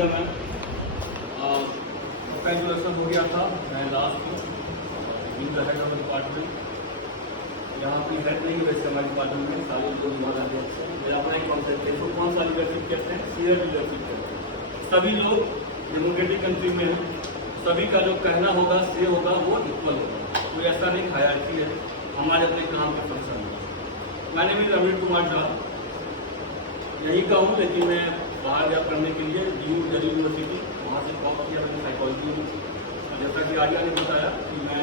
Radhika ma'am, उसका introduction हो गया था। मैं last in the head of department, यहाँ अपनी हेड नहीं है वैसे हमारे डिपार्टमेंट में सारे लोग विभाग अध्यक्ष हैं। मेरा अपना एक कॉन्सेप्ट है, इसको कौन सा लीडरशिप कहते हैं, शेयर लीडरशिप कहते हैं। सभी लोग डेमोक्रेटिक कंट्री में हैं, सभी का जो कहना होगा से होगा वो इक्वल होगा, कोई ऐसा नहीं हायरार्की है हमारे अपने काम के फंक्शन में। मैंने भी रवीन कुमार झा यही का हूँ, लेकिन मैं बाहर गया पढ़ने के लिए दिल्ली यूनिवर्सिटी, वहाँ से टॉप किया मैंने साइकोलॉजी में। जैसा कि आर्या ने बताया कि मैं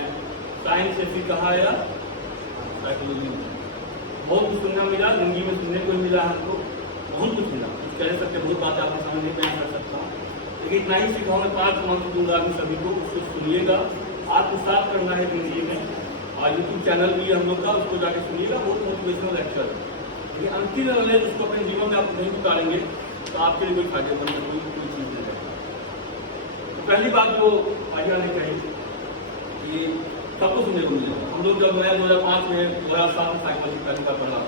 साइंस से भी कहा या साइकोलॉजी में बहुत कुछ सुनना मिला, जिंदगी में सुनने को मिला हमको, बहुत कुछ मिला। कुछ कह सकते बहुत बात आपके सामने नहीं बयान कर सकता हूँ, लेकिन इतना ही सीखा। मैं 5 मंत्र दूंगा अभी सभी को, उसको सुनिएगा, आत्मसात करना है जिंदगी में। और यूट्यूब चैनल भी हम लोग का, उसको जाके सुनिएगा, बहुत मोटिवेशनल लेक्चर है। लेकिन अंतिम नॉलेज उसको अपने जीवन में आप नहीं उतारेंगे तो आपके लिए कोई फायदेमंद कोई चीज़ नहीं है। तो पहली बात जो आर्या ने कही कि सबको सुनने को मिलेगा। हम लोग जब मैं 2005 में 2007 में साइकोलॉजी पहली बार पढ़ा,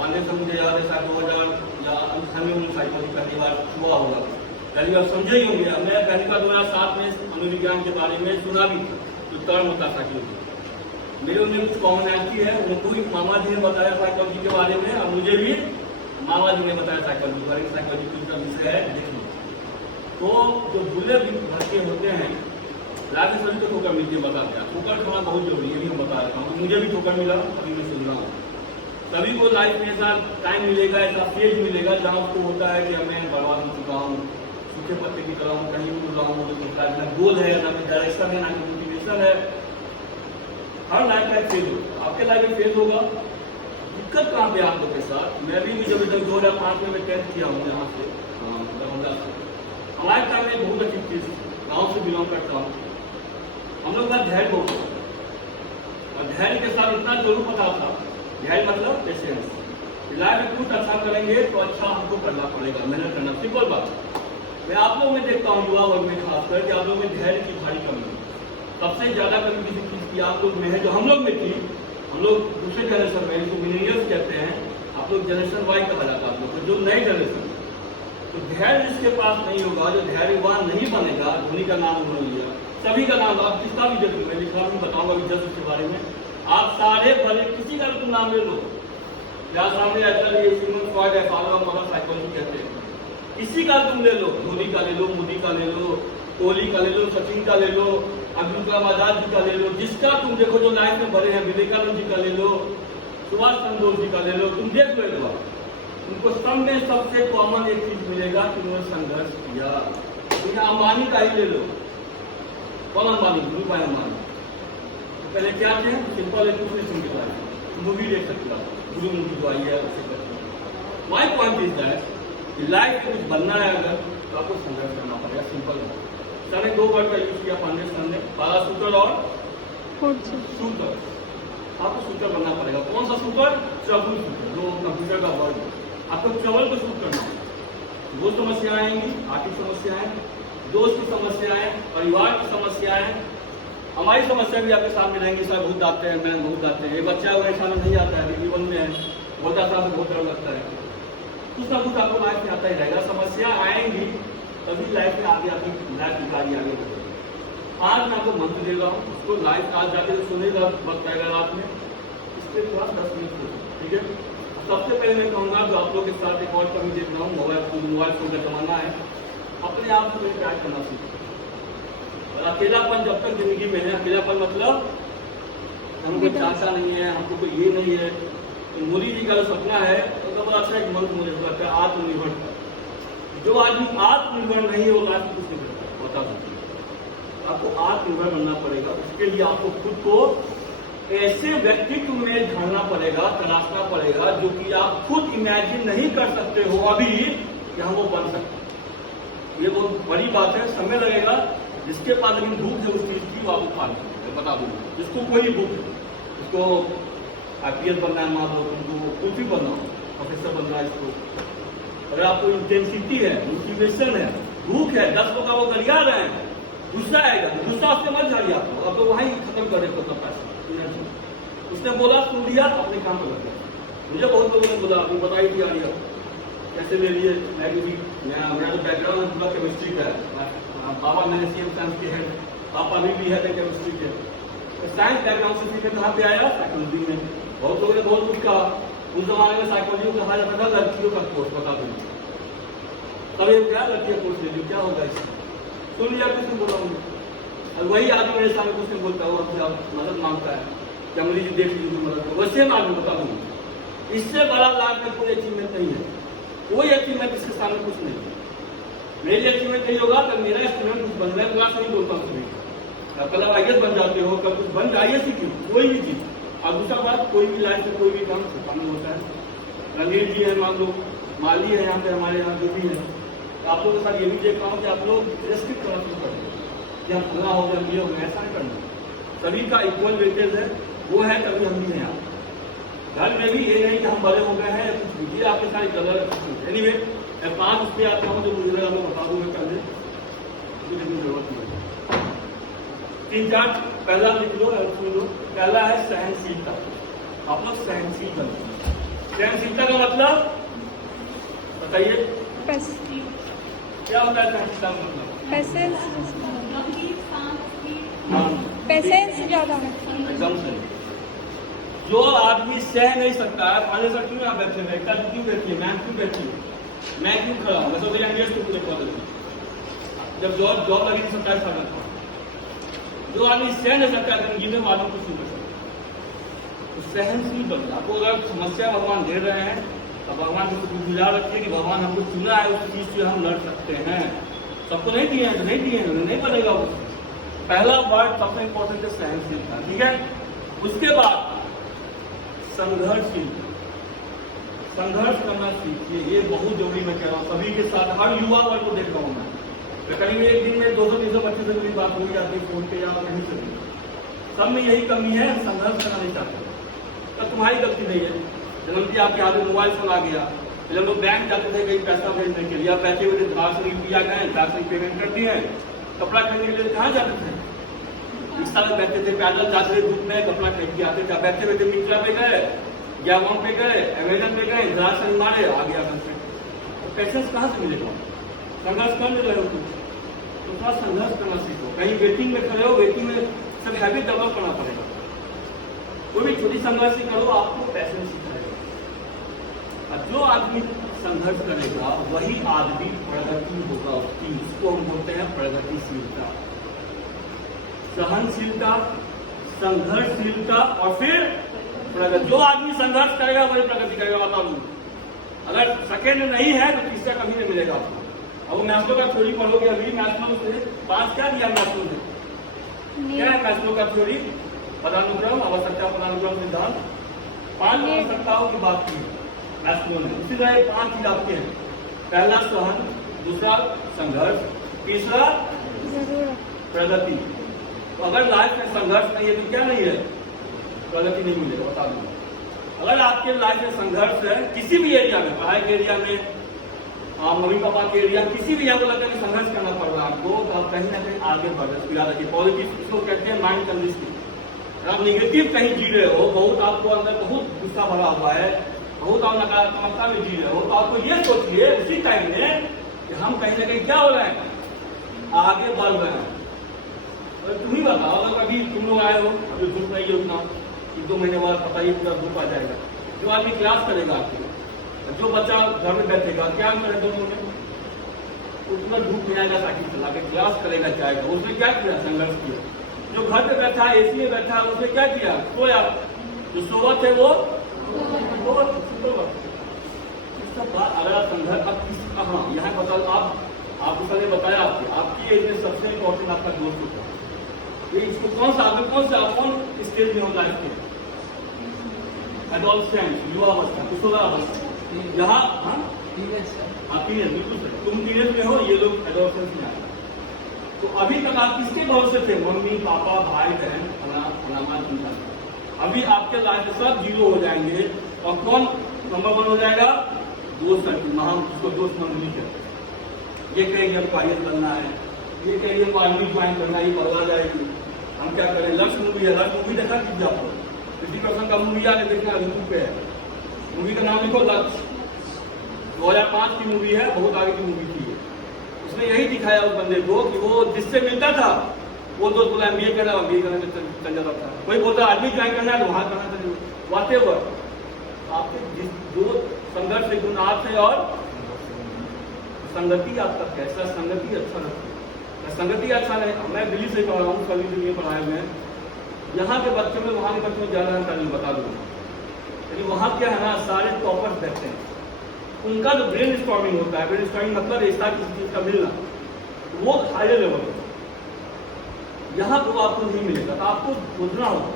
पांडे से मुझे याद है शायद 2000 या अंठानवे में साइकोलॉजी पहली बार हुआ होगा, पहली बार समझे ही होंगे। मैं पहली बार 2007 में मनोविज्ञान के बारे में सुना भी, जो टर्म होता था साइकोलॉजी, मेरे उनमें कुछ कॉमनैलिटी है। उनको भी मामा जी ने बताया साइकोलॉजी के बारे में, और मुझे भी मामा जी ने बताया साइकोलॉजी के बारे में। साइकोलॉजी का विषय है देखिए, तो जो बुले भटके होते हैं राज्य सभी को ठोकर मिलती है, बता दिया। ठोकर खाना बहुत जरूरी है, ये हम बता रहा हूँ। मुझे भी ठोकर मिला, अभी मैं सुन रहा हूँ। सभी को लाइफ में ऐसा टाइम मिलेगा, ऐसा फेज मिलेगा जहाँ उसको होता है कि मैं बर्बाद हो चुका हूँ, सूखे पत्ते की तरह हूँ, कहीं उड़ रहा हूँ, ना गोल है, ना कोई डायरेक्शन है, ना कोई मोटिवेशन है। हर लाइफ का एक फेज होगा, आपके लाइफ में फेज होगा। दिक्कत कहाँ पे आप लोग के साथ, मैं भी जब 2005 में 10th किया हूँ यहाँ से दरभंगा से। हमारे टाइम में बहुत अच्छी चीज, गाँव से बिलोंग करता हूँ, हम लोग का धैर्य बहुत था। और धैर्य के साथ इतना जरूर पता था, धैर्य मतलब पेशेंस। लाइफ में कुछ अच्छा करेंगे तो अच्छा हमको करना पड़ेगा, मेहनत करना, सिंपल बात। मैं आप लोग में देखता हूँ युवा वर्ग में खासकर कि आप लोग में धैर्य की भारी कमी है। सबसे ज्यादा कमी किसी चीज की आप लोग में है, जो हम लोग में थी। हम लोग दूसरे जनरेशन में, जिसको मिलेनियल्स कहते हैं, आप लोग जनरेशन वाई कहा जाता है आप लोग, जो नए जनरेशन। तो धैर्य जिसके पास नहीं होगा, जो धैर्यवान नहीं बनेगा, धोनी का नाम उन्होंने लिया, सभी का नाम, आप किसका भी जरूर, मैं लिखा भी बताऊंगा अभी जस्ट उसके बारे में। आप सारे भले किसी का भी तुम नाम ले लो, या सामने आजकल ये सिग्मंड फ्रॉइड है, फादर ऑफ मॉडर्न साइकोलॉजी कहते हैं, किसी का तुम ले लो, धोनी का ले लो, मोदी का ले लो, कोहली का ले लो, सचिन का ले लो, अब्दुल कलाम आजाद जी का ले लो, जिसका तुम देखो जो लाइफ में बड़े हैं, विवेकानंद जी का ले लो, सुभाष चंद्र बोस जी का ले लो, तुम देख लो एक बार, उनको सब में सबसे कॉमन एक चीज मिलेगा कि उन्होंने संघर्ष किया। अंबानी का ही ले लो, कौन अंबानी, गुरु भाई अंबानी, तो पहले क्या थे, सिंपल है, दूसरे सिंह के बारे में मूवी देख सकते हो, गुरु मूवी जो आई है उसे करते। My point is that life में कुछ बनना है अगर, तो आपको संघर्ष करना पड़ेगा, सिंपल है। सर ने 2 वर्ड का यूज किया पांडे सर ने, पारा सूत्र और सूत्र। आपको सूत्र बनना पड़ेगा। कौन सा सूत्र, ट्रबल सूत्र, जो कंप्यूटर का वर्ड है। आपको ट्रबल को सूत्र करना है। वो समस्याएं आएंगी, आर्थिक समस्याएं, दोस्त की समस्याएं, परिवार की समस्याएं, हमारी समस्या भी आपके सामने रहेंगी। सर बहुत आते हैं, मैं बहुत आते हैं, ये बच्चा मेरे सामने नहीं आता है, जीवन में है, बहुत आता है, बहुत डर लगता है। कुछ ना कुछ आपको लाइफ में आता ही रहेगा, समस्या आएंगी, तभी लाइफ में आगे आगे लाइफ निकाली आगे बढ़ेगी। आज मैं आपको मंत्र दे रहा हूँ, उसको लाइफ आज जाके सुनेगा, वक्त आएगा रात में, इसके बाद 10 मिनट, ठीक है। सबसे पहले मैं कहूँगा जो आप लोग के साथ एक और कमी देख रहा हूँ, मोबाइल फोन का जमाना है, अपने आप को प्यार करना सीखो। और अकेलापन जब तक जिंदगी में है, अकेलापन मतलब हमको चाहता नहीं है, हमको कोई ये नहीं है। तो मोदी जी का जो सपना है, तो बड़ा अच्छा एक मंत्र मुझे लगता है, आत्मनिर्भर। जो आदमी आत्मनिर्भर नहीं होगा, कुछ नहीं करता, बता सकते। आपको आत्मनिर्भर बनना पड़ेगा। उसके लिए आपको खुद को ऐसे व्यक्तित्व में ढालना पड़ेगा, तलाशना पड़ेगा, जो कि आप खुद इमेजिन नहीं कर सकते हो अभी कि हम वो बन सकते। ये बहुत बड़ी बात है, समय लगेगा। जिसके पास लेकिन भूख है उस चीज की, वो आपको खा लेंगे, बता दूंगा। जिसको कोई भूख है, उसको IPS बनना है, मान लो तुमको कुछ भी बनना हो, प्रोफेसर बनना है, इसको अगर आपको इंटेंसिटी है, मोटिवेशन है, भूख है, 10 लोग वो गरिया रहे हैं, गुस्सा आएगा, गुस्सा उससे मत झाड़िए आपको, अब तो वहीं खत्म कर देते हो पैसा। उसने बोला सुन लिया, अपने काम पर लग गया। मुझे बहुत लोगों ने बोला, अभी बताई थी आर्या कि कैसे ले लिए, मैं मेरा जो बैकग्राउंड है पूरा केमिस्ट्री का है। पापा मैंने सेम साइंस के हैं, पापा भी है केमिस्ट्री के। तो साइंस बैकग्राउंड से सीखे कहाँ पे आया, साइकोलॉजी में। बहुत लोगों ने बहुत कुछ कहा, उस जमाने में साइकोलॉजी को कहा जाता था लड़कियों का कोर्स, बता दूँ तब ये क्या लड़कियाँ कोर्स ले ली, क्या होगा इससे, सुन लिया कुछ बोला हूँ। और वही आदमी मेरे सामने कुछ नहीं बोलता, वो आपसे मदद मांगता है कि अमरी जी देख लीजिए मदद करो, वैसे मैं आगे बता दूँ। इससे बड़ा लाभ में कोई अचीवमेंट नहीं है, कोई अचीवमेंट इसके सामने कुछ नहीं है। मेरी अचीवमेंट नहीं होगा तो मेरा स्टूडेंट कुछ बन रहा है, क्लास नहीं बोलता हूँ कभी। कल आप आईएएस बन जाते हो, कल कुछ बन जाइए, सीखिए कोई भी चीज। और दूसरा बात, कोई भी लाइफ में कोई भी काम सिखाना होता है। रणवीर जी है, मान लो माली है यहाँ पे, हमारे यहाँ जो भी है, तो आप लोगों के साथ ये भी देख रहा हूँ कि आप लोग रेस्ट्रिक्ट करना शुरू कर दो कि हम फला हो गया, ये हो गया, ऐसा नहीं करना। सभी का इक्वल वेटेज है, वो है तभी हम भी हैं यहाँ। घर में भी ये नहीं कि हम बड़े हो गए हैं, ये आपके साथ गलत। एनीवे मैं 5 उस पर आता हूँ जो मुझे लगा मैं बता दूंगा पहले, जरूरत नहीं। 3-4 पहला लिख लो, सुन लो। पहला है सहनशीलता। आप लोग सहनशील बनते। सहनशीलता का मतलब बताइए क्या होता है सहनशीलता का मतलब? पेशेंस ज्यादा है। एकदम से जो आदमी सह नहीं सकता है, पाले सर क्यों यहाँ बैठे हैं, क्यों बैठी है, मैम क्यों बैठी है, मैं क्यों खड़ा हूँ, मैं तो मेरा इंडियस को पूरे कॉलेज में जब जॉब लगी थी सरकारी साधन था। जो आदमी सह नहीं सकता है जिंदगी में मालूम कुछ नहीं कर सकता, तो सहनशील बन। आपको अगर समस्या भगवान दे रहे हैं तो भगवान को गुजार रखिए कि भगवान हमको चुना है, उस चीज से हम लड़ सकते हैं। सबको नहीं दिए हैं तो नहीं दिए हैं, नहीं बनेगा वो। पहला वर्ड सबसे इंपॉर्टेंट है सहनशीलता, ठीक है। उसके बाद संघर्षशीलता, संघर्ष करना सीखिए, ये बहुत जरूरी मैं कह रहा हूँ सभी के साथ। हर युवा वर्ग को देख रहा हूँ मैं करीब एक दिन में 200-300 बच्चों से मेरी बात हो जाती है फोन पे या कहीं से भी। सब में यही कमी है, संघर्ष करना नहीं चाहते। तो तुम्हारी गलती नहीं है, जन्मती आपके हाथ में मोबाइल फोन आ गया। पहले हम लोग बैंक जाते थे कहीं पैसा भेजने के लिए, आप बैठे हुए थे, धार से रुपया गए, धार से पेमेंट कर दिए। कपड़ा खरीदने के लिए कहाँ जाते थे, रिक्शा में बैठते थे, पैदल जाते थे, धूप में कपड़ा खरीद के आते थे। बैठे बैठे मित्रा पे गए, ज्ञापन पे गए, अमेजन पे गए, ग्रास से मारे, आ गया घर। तो पेशेंस कहाँ से मिलेगा? संघर्ष कर ले रहे हो तुम, तो थोड़ा संघर्ष करना सीखो। कहीं वेटिंग में खड़े हो, वेटिंग में सब हैबिट डेवलप करना पड़ेगा। कोई भी छोटी संघर्ष ही करो, आपको पेशेंस सिखाएगा। और जो आदमी संघर्ष करेगा वही आदमी प्रगति होगा उसकी, उसको हम बोलते हैं प्रगतिशीलता। सहनशीलता, संघर्षशीलता और फिर प्रगति। जो आदमी संघर्ष करेगा वही प्रगति करेगा, बता दूं। अगर सेकेंड नहीं है तो तीसरा कभी नहीं मिलेगा आपको। अब मैस्लो का थ्योरी पढ़ोगे अभी, मैस्लो से 5 क्या दिया मैस्लो ने, क्या है मैस्लो का थ्योरी? पदानुक्रम, आवश्यकता, पदानुक्रम, सिद्धांत। 5 आवश्यकताओं की बात की मैस्लो ने। इसी तरह 5 चीज आपके हैं। पहला सहन, दूसरा संघर्ष, तीसरा प्रगति। तो अगर लाइफ में संघर्ष नहीं है तो क्या नहीं है, प्रगति नहीं मिलेगा, बता दूंगा। अगर आपके लाइफ में संघर्ष है किसी भी एरिया में, पढ़ाई के एरिया में, मम्मी पापा के एरिया, किसी भी आपको लगता है कि संघर्ष करना पड़ रहा है आपको, तो आप कहीं ना कहीं आगे बढ़ रहे हैं। याद रखिए, पॉजिटिव इसको कहते हैं माइंड कंडीशनिंग। आप निगेटिव कहीं जी रहे हो, बहुत आपको अंदर बहुत गुस्सा भरा हुआ है, बहुत आप नकारात्मकता में जी रहे हो, तो आपको ये सोचिए उसी टाइम में कि हम कहीं ना कहीं क्या हो रहे हैं, आगे बढ़ रहे हैं। तो तुम ही बताओ, अगर कभी तुम लोग आए हो, अभी धूप नहीं है उतना, 1-2 महीने बाद पता ही पूरा धूप आ जाएगा। जो आदमी क्लास करेगा आपको, जो बच्चा घर में बैठेगा, क्या करे दोनों में, उतना धूप में आएगा, साइकिल चला के क्लास करेगा, जाएगा। उसने क्या किया, संघर्ष किया। जो घर पे बैठा है, एसी में बैठा है, उसने क्या किया, सोया। जो सोवत है वो अगर आप संघर्ष, अब किसी, हाँ यहाँ बता, आपको पहले बताया आपकी एज में सबसे इम्पोर्टेंट आपका दोस्त होता है। ये इसको कौन स्टेज में होता है, एडोलसेंस, युवावस्था, किशोरावस्था, यहाँ टीनेज, बिल्कुल तुम टीनेज में हो, ये लोग एडोलसेंस में आए। तो अभी तक आप किसके भरोसे थे, मम्मी पापा भाई बहन, फलाना। अभी आपके लाइफ में सब 0 हो जाएंगे, और कौन नंबर 1 हो जाएगा, दोस्त सर्किल, महान, उसको दोस्त मंडली कहते हैं। ये कहेंगे हमको IAS बनना है, ये कहेंगे हमको आर्मी ज्वाइन करना है, ये बढ़वा जाएगी, हम क्या करें। लक्ष्य मूवी है, लक्ष्य मूवी देखा कीजिए आप लोग, 50% का मूवी आगे देखना यूट्यूब पे है। मूवी का नाम लिखो लक्ष्य, 2005 की मूवी है, बहुत आगे की मूवी थी। उसने यही दिखाया उस बंदे को कि वो जिससे मिलता था वो दोस्त बोला MBA करना, MBA करने में चल जाता था। कोई बोलता आर्मी ज्वाइन करना है तो वहाँ करना चाहिए। व्हाटएवर आपके जिस जो संघर्ष से गुण आप है और संगति आपका कैसा, संगति अच्छा रखो। संगति अच्छा नहीं, मैं दिल्ली से पढ़ा हूँ, कभी दिल्ली में पढ़ाए हुए हैं। यहाँ के बच्चों में वहाँ के बच्चों में ज़्यादा अंतर नहीं बता दूँगा। लेकिन वहाँ क्या है ना, सारे टॉपर्स बैठते हैं, उनका जो ब्रेन स्टॉर्मिंग होता है, ब्रेन स्टॉर्मिंग मतलब ऐसा किसी चीज़ का मिलना, वो हाई लेवल है। यहाँ तो आपको नहीं मिलेगा, तो आपको सोचना होगा।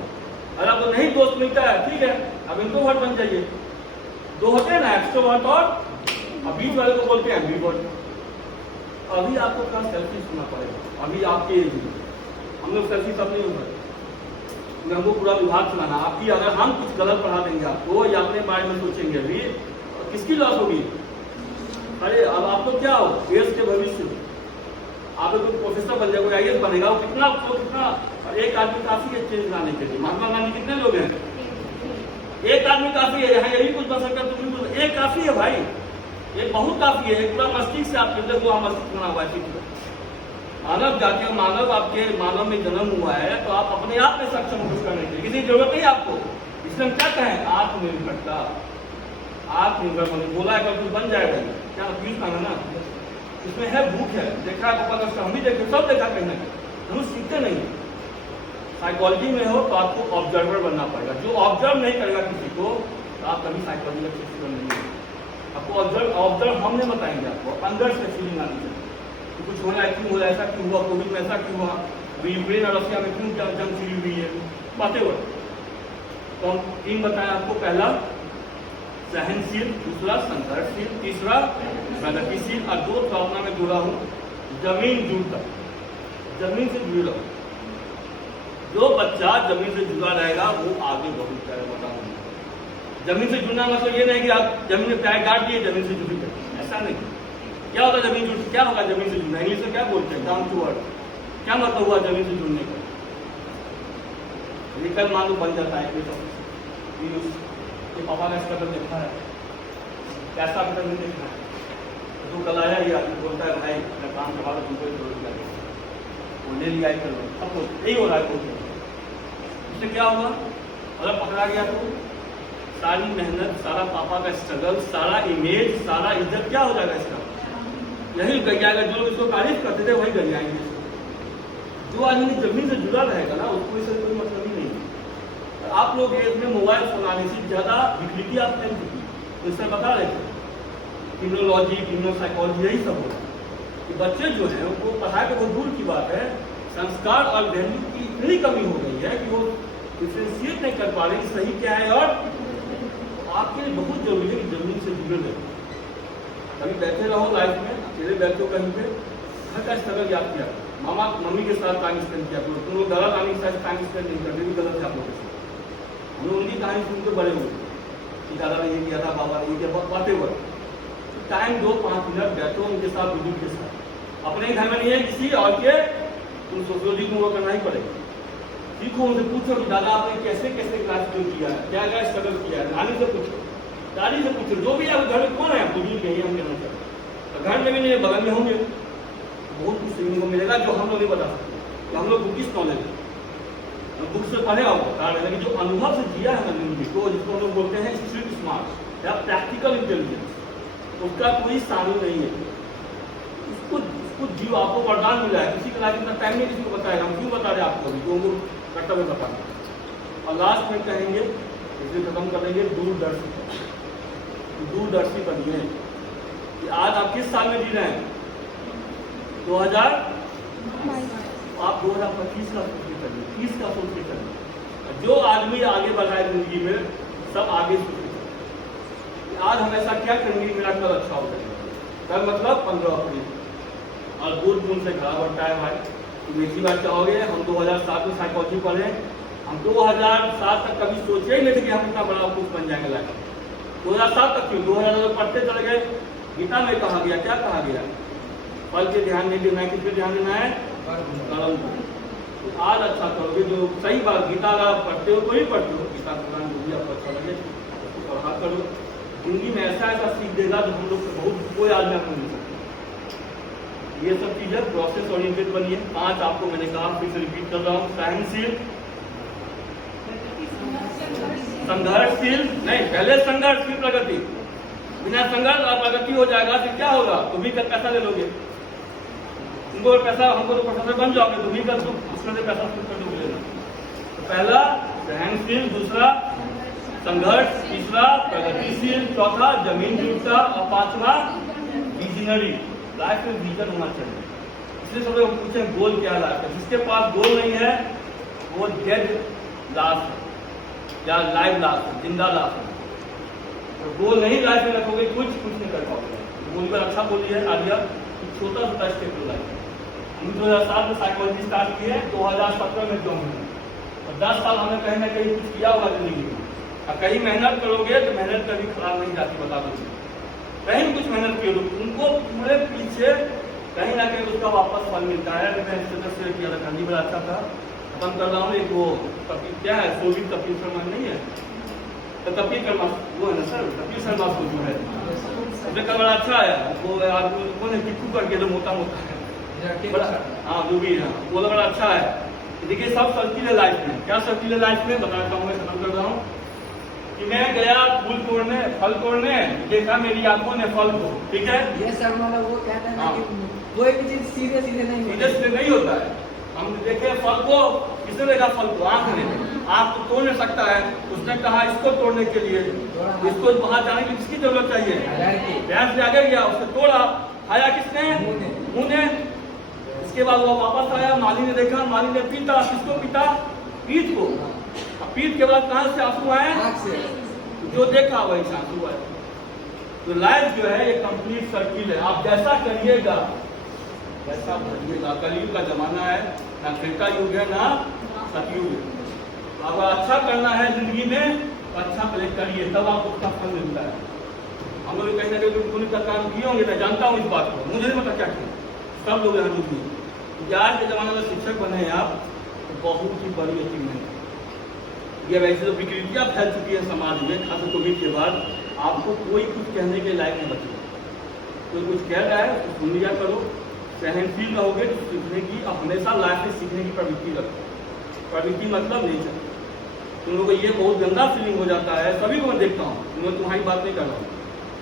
अगर आपको नहीं दोस्त मिलता है, ठीक है, अब इंट्रोवर्ट बन जाइए। दो होते हैं ना, एक्सट्रोवर्ट और बीच वाले को बोलते हैं एम्बिवर्ट। अभी आपको थोड़ा सेल्फी सुनना पड़ेगा। अभी आपके हम लोग सेल्फी सब नहीं होगा, हमको पूरा विभाग चलाना। आपकी अगर हम कुछ गलत पढ़ा देंगे आपको या अपने बारे में सोचेंगे अभी, किसकी लॉस होगी? अरे अब आपको क्या हो, देश के भविष्य, आप कोई प्रोफेसर बन जाएगा, IAS बनेगा, वो कितना एक आदमी काफी है चेंज लाने के लिए। महात्मा गांधी कितने लोग हैं? एक आदमी काफी है। यहाँ यही कुछ बन सकता है, तुम कुछ, एक काफी है भाई, एक बहुत काफी है। एक पूरा मस्तिष्क से आप जो मस्तिष्क बना हुआ है। मानव जाति, मानव आपके मानव में जन्म हुआ है, तो आप अपने आप में सक्षम कुछ करने के लिए किसी की जरूरत नहीं आपको। इसलिए हम क्या कहें, आत्मनिर्भरता। आत्मनिर्भर होने बोला है, कल कुछ बन जाएगा क्या? प्लीज खाना ना, इसमें है भूख है, देखा है, हम भी देखे, सब देखा कहीं ना हम सीखते नहीं। साइकोलॉजी में हो तो आपको ऑब्जर्वर बनना पड़ेगा। जो ऑब्जर्व नहीं करेगा किसी को, तो आप कभी साइकोलॉजी का क्षेत्र नहीं है। आपको ऑब्जर्व हम नहीं बताएंगे, आपको अंदर से फीलिंग आनी चाहिए कि कुछ हो रहा है, क्यों हो रहा है, ऐसा क्यों हुआ, कोविड में ऐसा क्यों हुआ, अभी यूक्रेन और रशिया में क्यों क्या जंग छिड़ी हुई है, बातें हुआ। तो हम 3 बताएं आपको। पहला सहनशील, दूसरा संघर्षशील, तीसरा प्रगतिशील, और 2 भावना में जुड़ा हूँ, जमीन जुड़ता, जमीन से जुड़ा। जो बच्चा जमीन से जुड़ा रहेगा वो आगे बहुत जाएगा। बताऊंगा, जमीन से जुड़ना मतलब ये नहीं कि आप जमीन में पैर काट दिए जमीन से जुड़ी, ऐसा नहीं। क्या होता है जमीन जुड़, क्या होगा जमीन से जुड़ना? इंग्लिश में क्या बोलते हैं, डाउन टू अर्थ। क्या मतलब हुआ जमीन से जुड़ने का? निकल मालूम बन जाता है कि पापा ने इसका देखा है, कैसा कदम नहीं देखा है, तो कल आया ये आदमी बोलता है भाई मैं काम करवा दो, तुमको जरूरत लगे, वो ले लिया कर लो, सब यही हो रहा है। इससे क्या होगा? अगर पकड़ा गया तो सारी मेहनत, सारा पापा का स्ट्रगल, सारा इमेज, सारा इज्जत क्या हो जाएगा इसका? यही गल जाएगा। जो लोग इसको तारीफ करते थे वही गल जाएंगे। जो आदमी जमीन से जुड़ा रहेगा ना, उसको इससे कोई मतलब ही नहीं है। आप लोग इसमें मोबाइल फोन आने से ज्यादा विकृति आप नहीं दिखी, तो इसमें बता रहे थे क्रिमिनोलॉजी, क्रिमिनोसाइकोलॉजी, यही सब होता है कि बच्चे जो है उनको पढ़ाई के बहुत दूर की बात है, संस्कार और वैल्यू की इतनी कमी हो गई है कि वो डिफ्रेंशिएट नहीं कर पा रहे कि सही क्या है। और आपके लिए बहुत जरूरी है कि जमीन से जुड़े रहे। कभी बैठे रहो लाइफ में, अकेले बैठो कहीं पे, घर का स्ट्रगल याद किया, मामा मम्मी के साथ टाइम स्पेंड किया करो। तुम लोग दादा नानी के साथ टाइम स्पेंड नहीं करते, भी गलत है आप लोगों से। हम लोग उनकी कहानी सुन के बड़े हुए कि दादा ने ये किया था, बाबा ने ये किया, बातें हुआ। टाइम दो, 5 मिनट बैठो उनके साथ, बुजुर्ग के साथ। अपने घर में नहीं है किसी और के, तुम सोशियोलॉजी को वो करना ही पड़ेगा। सीखो, उनसे पूछो कि दादा आपने कैसे कैसे क्लास क्यों किया है, क्या क्या स्ट्रगल किया है। नानी से पूछो, दादी से पूछो, जो भी है घर में कौन है, बुजुर्ग यही हम कहना चाहते हैं। तो घर में भी नहीं, बगल में होंगे, बहुत कुछ सीखने को मिलेगा जो हम लोग नहीं बता सकते। तो हम लोग बुकिश नॉलेज है, बुक से पढ़े और बता रहे हैं, लेकिन जो अनुभव से जिया है ना जिंदगी को, जिसको हम लोग बोलते हैं स्ट्रीट स्मार्ट या प्रैक्टिकल इंटेलिजेंस, उसका कोई साधन नहीं है। उसको जीव आपको वरदान मिला है। किसी का इतना टाइम नहीं किसी को बताएगा, हम क्यों बता रहे हैं आपको, जो वो कर्तव्य बताना। और लास्ट में कहेंगे, इसलिए खत्म कर देंगे, दूरदर्शी। दूरदर्शी बनिए कि आज आप किस साल में जी रहे हैं? 2000, आप 2025 का सोच के चलिए, 30 का सोच के चलिए। जो आदमी आगे बढ़ा है जिंदगी में, सब आगे सोच के चलिए। आज हम ऐसा क्या करेंगे मेरा कल अच्छा हो जाएगा। कल मतलब 15 अप्रैल। और दूर दूर से खड़ा बढ़ता है भाई, तुम एक ही बार चाहोगे। हम 2007 में साइकोलॉजी पढ़े, हम 2007 तक कभी सोचे ही नहीं थे कि हम इतना बड़ा कुछ बन जाएंगे लाइफ। 2007 तक क्यों, 2000 पढ़ते चले गए। गीता में कहा गया, क्या कहा गया? फल पे ध्यान नहीं देना है, किस पे ध्यान देना है? कर्म पर। तो आज अच्छा करोगे, जो सही बात, गीता अगर आप पढ़ते हो तो ही पढ़ते हो, गीता कुरान जो भी आपको अच्छा लगे उसको पढ़ा करो। जिंदगी में ऐसा ऐसा सीख देगा जो हम लोग से बहुत कोई आदमी आपको मिल सकता। ये सब चीजें प्रोसेस ओरिएंटेड बनी है। 5 आपको मैंने कहा, फिर से रिपीट कर रहा हूँ। सहनशील, संघर्षशील नहीं, पहले संघर्ष फिर प्रगति। बिना संघर्ष और प्रगति हो जाएगा तो क्या होगा? तुम भी पैसा ले लोगे, तुमको पैसा, हमको तो प्रोफेसर बन जाओगे, तुम भी कर दो, उसमें से पैसा शुरू कर दो लेना। तो पहला सहनशील, दूसरा संघर्ष, तीसरा प्रगतिशील, चौथा जमीन जुटता और 5वां विजनरी। लाइफ में विजन होना चाहिए। इसलिए सब लोग पूछे गोल क्या लाइफ है? जिसके पास गोल नहीं है वो डेड लाश है या लाइव लाश है, जिंदा लाश है। तो गोल नहीं लाइफ में रखोगे कुछ नहीं कर पाओगे। गोल पर अच्छा बोलिए आलिया, छोटा छोटा स्टेप लो लाइफ। हम 2007 में साइकोलॉजी स्टार्ट किए, 2017 में जॉब मिला और 10 साल हमने कहीं ना कहीं कुछ किया होगा जिंदगी में। और कहीं मेहनत करोगे तो मेहनत कभी खराब नहीं जाती, बता दो। कहीं कुछ मेहनत किए उनको पूरे पीछे कहीं ना कहीं उसका वापस फल मिलता है। मैं स्टेटस शेयर किया था, गांधी बड़ा अच्छा था, खत्म कर रहा हूँ। एक वो कपिल क्या है, सोवियत कपिल शर्मा नहीं है तो कपिल शर्मा वो है ना सर, कपिल शर्मा को जो है देखा बड़ा अच्छा है वो आदमी कौन है, पिट्ठू करके जो मोटा मोटा है बड़ा, हाँ जो भी है वो बड़ा अच्छा है। देखिए सब सर्किल है लाइफ में। क्या सर्किल है लाइफ में बताता हूँ, मैं खत्म कर रहा हूँ कि मैं गया फूल तोड़ने, फल तोड़ने, देखा मेरी आंखों ने फल को, ठीक है। ये सर मतलब वो कहते हैं ना कि कोई भी चीज सीधे सीधे नहीं होता है। हम देखे फल को, किसने देखा फल को? आंख ने। आंख तो तोड़ नहीं सकता है, उसने कहा इसको तोड़ने के लिए, इसको वहां जाने की किसकी जरूरत चाहिए? भैंस ले आगे गया, उसने तोड़ा, खाया किसने? मुंह ने। इसके बाद वो वापस आया, माली ने देखा, माली ने पीटा, किसको पीटा? पीठ को। पीठ के बाद कहां से आंसू आए? जो देखा वही आंसू आए। तो लाइफ जो है ये कंप्लीट सर्किल है। आप जैसा करिएगा वैसा भरिएगा। कलयुग का जमाना है, ना त्रेता युग है ना सतयुग है। अगर अच्छा करना है जिंदगी में तो अच्छा पहले करिए, तब आपको उसका फल मिलता है। हम लोग कहीं ना कहीं पुलिस का काम किए होंगे, मैं जानता हूँ इस बात को, मुझे नहीं पता क्या किया, सब लोग यहाँ डूबी। आज के जमाने में शिक्षक बने हैं आप तो बहुत ही बड़ी अचीवमेंट। ये वैसे तो विकृतियाँ फैल चुकी है समाज में, खासकर कोविड के बाद। आपको कोई कुछ कहने के लायक नहीं बचेगा। कोई कुछ कह रहा है तो सुन लिया करो। सहनशील रहोगे तो सीखने की, हमेशा लाइफ में सीखने की प्रवृत्ति रखो। प्रवृत्ति मतलब नहीं चाहिए। तुम लोगों को ये बहुत गंदा फीलिंग हो जाता है, सभी को मैं देखता हूँ, मैं तुम्हारी बात नहीं कर रहा हूँ।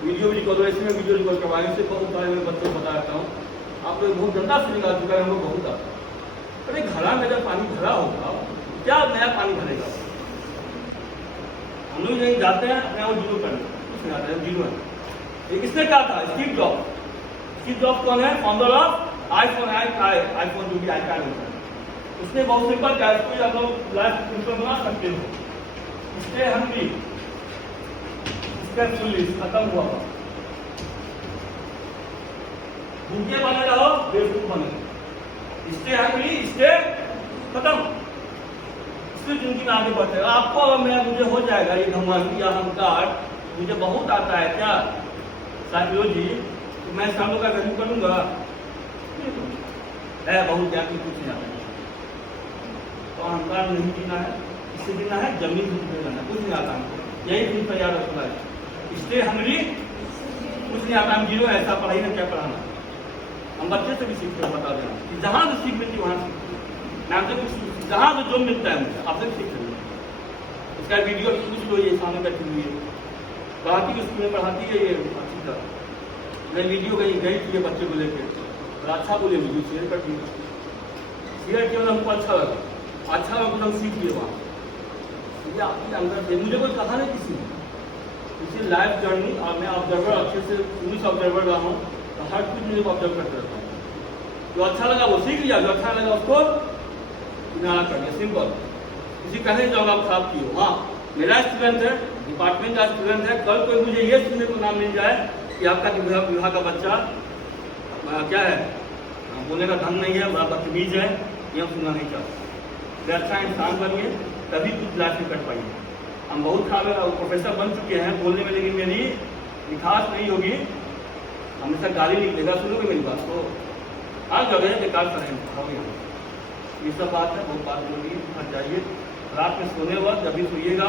वीडियो भी रिकॉर्ड, ऐसे में वीडियो रिकॉर्ड करवाने से बहुत सारे बच्चों को बता देता हूँ, आप लोग बहुत गंदा फीलिंग आ चुका है, हमको बहुत आता है। अरे घड़ा में जब पानी भरा होगा क्या नया पानी भरेगा? हम लोग यहीं जाते हैं अपने आप जीरो करने, कुछ नहीं आता है, जीरो है। ये किसने कहा था? Steve jobs. स्टीव जॉब्स कौन है? Founder of iPhone. आईफोन जो भी आईपैड होता है, उसने बहुत सिंपल कहा, इसको आप लोग लाइफ सिंपल बना सकते हो। स्टे हंग्री, स्टे फुलिश, खत्म हुआ। भूखे बने रहो, बेवकूफ बने रहो। स्टे हंग्री, स्टे खत्म। इससे जिंदगी में आगे बढ़ते हैं। आपको मुझे हो जाएगा ये घमंड या अहंकार, मुझे बहुत आता है क्या साइकोलॉजी, तो मैं सालों का वैल्यू करूंगा है बहुत ज्ञान की कुछ नहीं आता। तो अहंकार नहीं जीना है, इससे जीना है जमीन से जाना, कुछ नहीं आता हमको। यही दिन तैयार रखना है। स्टे हंग्री, कुछ नहीं आता, हम जीरो ऐसा पढ़ाई में क्या पढ़ाना। हम बच्चे से भी सीखते हैं, बता देना कि जहाँ से सीख मिलती वहाँ सीखते मैं आपसे कुछ, जहाँ से जो मिलता है मुझे आपसे सीख लेंगे। इसका वीडियो कुछ लो, ये सामने बैठी हुई है, पढ़ाती है, स्कूल में पढ़ाती है ये अच्छी तरह। मैं वीडियो गई थी बच्चे को लेकर, और अच्छा बोले वीडियो शेयर कर दी, शेयर किया, हमको अच्छा लगा, अच्छा लगा, हम सीख लिए वहाँ। ये आपके अंदर से मुझे कोई कहा नहीं किसी ने, इसी लाइफ जर्नी। और मैं ऑब्जर्वर अच्छे से पुलिस ऑब्जर्वर रहा हूँ, तो हर कुछ मुझे ऑब्जर्व करते रहता हूँ। जो अच्छा लगा वो सीख लिया, जो अच्छा लगा उसको इग्नोर कर दिया, सिंपल। किसी कहने जाओगे आप खराब की हो। हाँ, मेरा स्टूडेंट है, डिपार्टमेंट का स्टूडेंट है, कल कोई मुझे ये सुनने को नाम मिल जाए कि आपका विवाह का बच्चा क्या है, बोलने का ढंग नहीं है, बड़ा बदतमीज है, ये हम सुनना नहीं चाहते। अच्छा इंसान बनिए, तभी कुछ लाइफ में कर पाइए। हम बहुत प्रोफेसर बन चुके हैं बोलने में, लेकिन मेरी मिठास नहीं होगी, हमेशा गाली निकलेगा। सुनोगे मेरी बात को, हर जगह बेकार करेंगे। ये सब बात है, बहुत बात होगी, हट जाइए। रात में सोने वक्त जब भी सोइएगा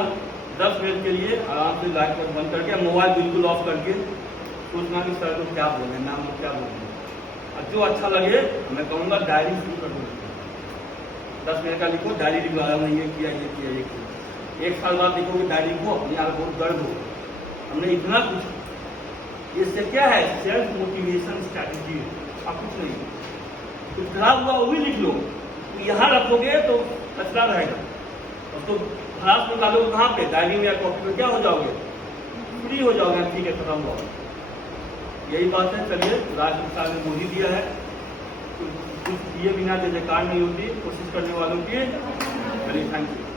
10 मिनट के लिए आराम से लाइट पर बंद करके मोबाइल बिल्कुल ऑफ करके सोचना कि सर को क्या बोलें, मैम को क्या बोलें। और जो अच्छा लगे मैं कहूँगा डायरी शुरू कर दो। 10 मिनट का लिखो, डायरी लिखवा रहा, ये किया ये किया ये किया। 1 साल बाद देखोगे डायरी को अपने आप बहुत गर्व हो, हमने इतना कुछ। इससे क्या है, सेल्फ मोटिवेशन स्ट्रैटेजी, अब कुछ नहीं। कुछ खराब हुआ वो भी लिख लो, यहाँ रखोगे तो कचरा रहेगा, उसको खराब निकालोगे कहाँ पे, डायरी में या कॉपी में, क्या हो जाओगे, फ्री हो जाओगे। ठीक है, खत्म हुआ, यही बात है। चलिए, राष्ट्र सरकार ने मोदी दिया है, कुछ दिए बिना जय जयकार नहीं होती, कोशिश करने वालों की। चलिए, थैंक यू।